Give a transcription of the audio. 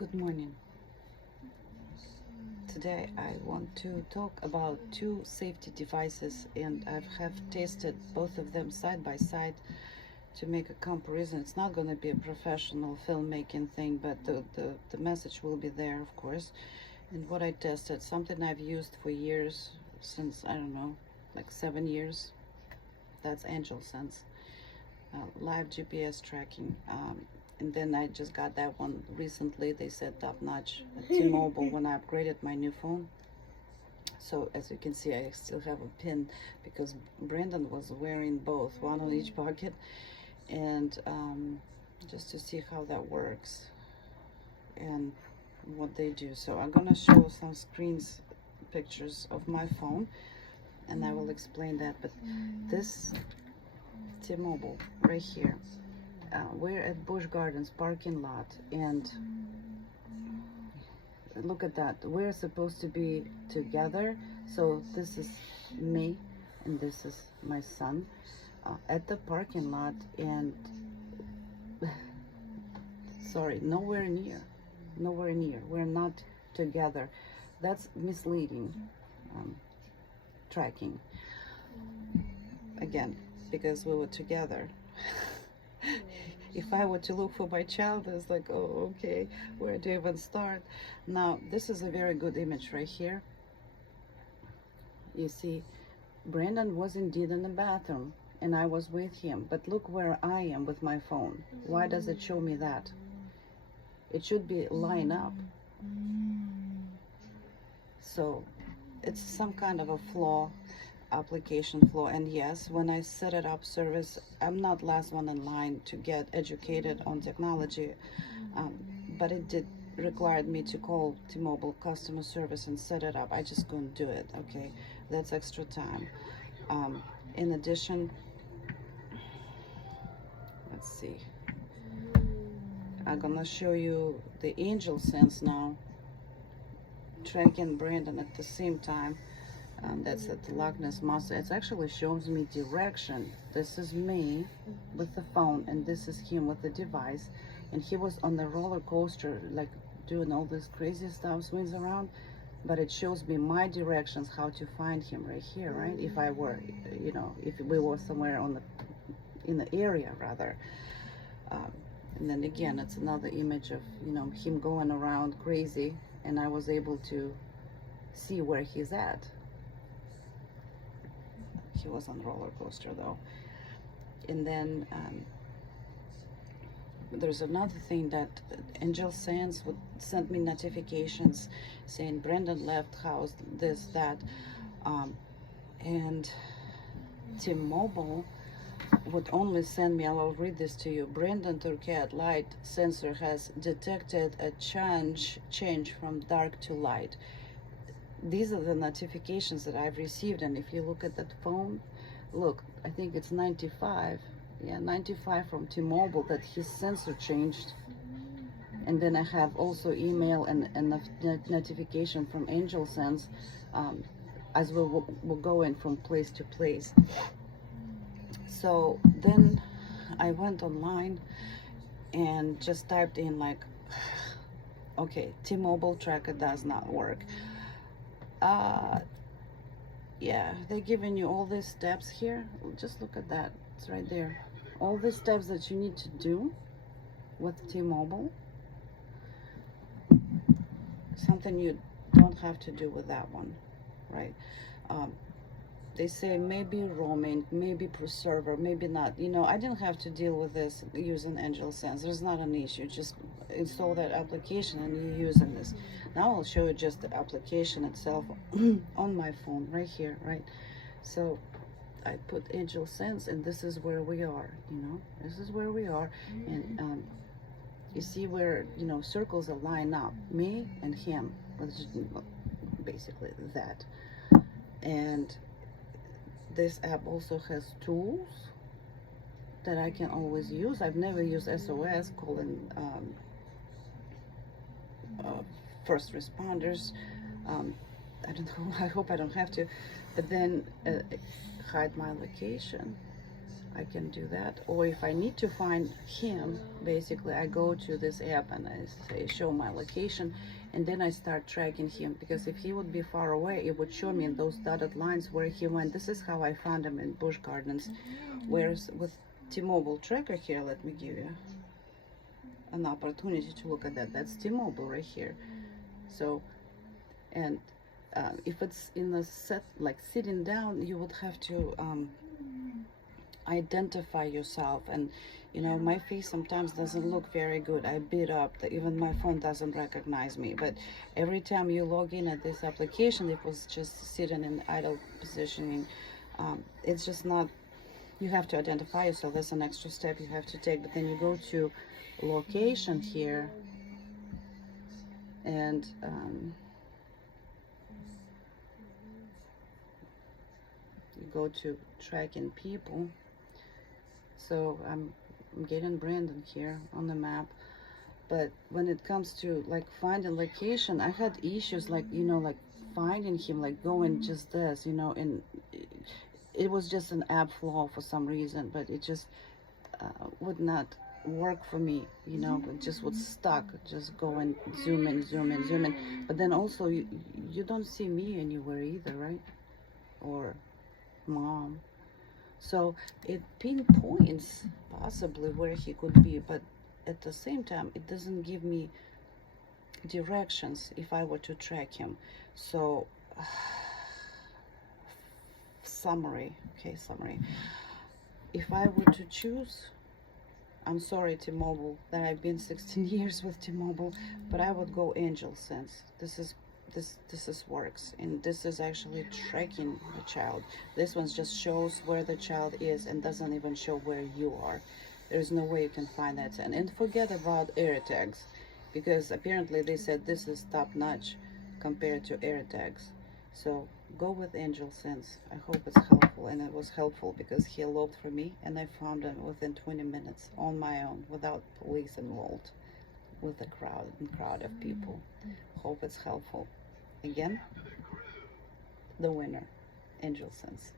Good morning. Today I want to talk about two safety devices, and I have tested both of them side by side to make a comparison. It's not going to be a professional filmmaking thing, but the message will be there, of course. And what I tested, something I've used for years, since, I don't know, like 7 years. That's Angel Sense. Live GPS tracking. And then I just got that one recently. They said top notch at T-Mobile when I upgraded my new phone. So as you can see, I still have a pin because Brandon was wearing both, one on each pocket, and just to see how that works and what they do. So I'm gonna show some screens, pictures of my phone, and I will explain that. But this T-Mobile right here, we're at Busch Gardens parking lot, and look at that, we're supposed to be together. So this is me and this is my son at the parking lot, and sorry, nowhere near, we're not together. That's misleading tracking, again, because we were together. If I were to look for my child, it's like, oh, okay, where do I even start? Now, this is a very good image right here. You see, Brandon was indeed in the bathroom, and I was with him. But look where I am with my phone. Why does it show me that? It should be line up. So it's some kind of a flaw, application flaw. And yes, when I set it up service, I'm not last one in line to get educated on technology, but it did required me to call T-Mobile customer service and set it up. I just couldn't do it. Okay, that's extra time. In addition, let's see, I'm gonna show you the Angel Sense now, tracking Brandon at the same time. That's at the Loch Ness Monster. It actually shows me direction. This is me with the phone, and this is him with the device. And he was on the roller coaster, like doing all this crazy stuff, swings around. But it shows me my directions, how to find him right here, right? If I were, you know, if we were somewhere in the area rather. And then again, it's another image of, you know, him going around crazy, and I was able to see where he's at. He was on roller coaster though. And then there's another thing that Angel Sense would send me notifications saying Brandon left house, this, that, and T-Mobile would only send me, I'll read this to you, Brandon Turquette light sensor has detected a change from dark to light. These are the notifications that I've received. And if you look at that phone, look, I think it's 95. Yeah, 95 from T-Mobile that his sensor changed. And then I have also email and notification from Angel Sense as we're going from place to place. So then I went online and just typed in like, okay, T-Mobile tracker does not work. Yeah, they're giving you all these steps here. Just look at that, it's right there. All the steps that you need to do with T-Mobile, something you don't have to do with that one, right? They say maybe roaming, maybe per server, maybe not. You know, I didn't have to deal with this using Angel Sense. There's not an issue. Just install that application and you're using this. Now I'll show you just the application itself on my phone right here, right? So I put Angel Sense, and this is where we are, you know, this is where we are. And you see where, you know, circles are lined up, me and him, which is basically that. And this app also has tools that I can always use. I've never used SOS, calling first responders. I don't know, I hope I don't have to. But then hide my location. I can do that. Or if I need to find him, basically I go to this app and I say show my location, and then I start tracking him, because if he would be far away, it would show me in those dotted lines where he went. This is how I found him in Busch Gardens. Whereas with T-Mobile Tracker here, let me give you an opportunity to look at that. That's T-Mobile right here. So, and if it's in a set, like sitting down, you would have to identify yourself. And you know, my face sometimes doesn't look very good. I beat up, even my phone doesn't recognize me. But every time you log in at this application, it was just sitting in idle positioning. It's just not, you have to identify yourself. That's an extra step you have to take. But then you go to location here, and you go to tracking people. So I'm getting Brandon here on the map. But when it comes to like finding location, I had issues, like, you know, like finding him, like going just this, you know, and it was just an app flaw for some reason, but it just would not work for me, you know. It just was stuck, just go and zoom in, zoom in, zoom in. But then also you don't see me anywhere either, right? Or mom. So it pinpoints possibly where he could be, but at the same time it doesn't give me directions if I were to track him. So summary, okay, summary. If I were to choose, I'm sorry T-Mobile that I've been 16 years with T-Mobile, but I would go Angel Sense. This is works, and this is actually tracking the child. This one just shows where the child is and doesn't even show where you are. There's no way you can find that. And forget about AirTags, because apparently they said this is top notch compared to AirTags. So go with Angel Sense. I hope it's helpful, and it was helpful because he eloped for me, and I found him within 20 minutes on my own without police involved, with a crowd of people. Hope it's helpful. Again, the winner, Angel Sense.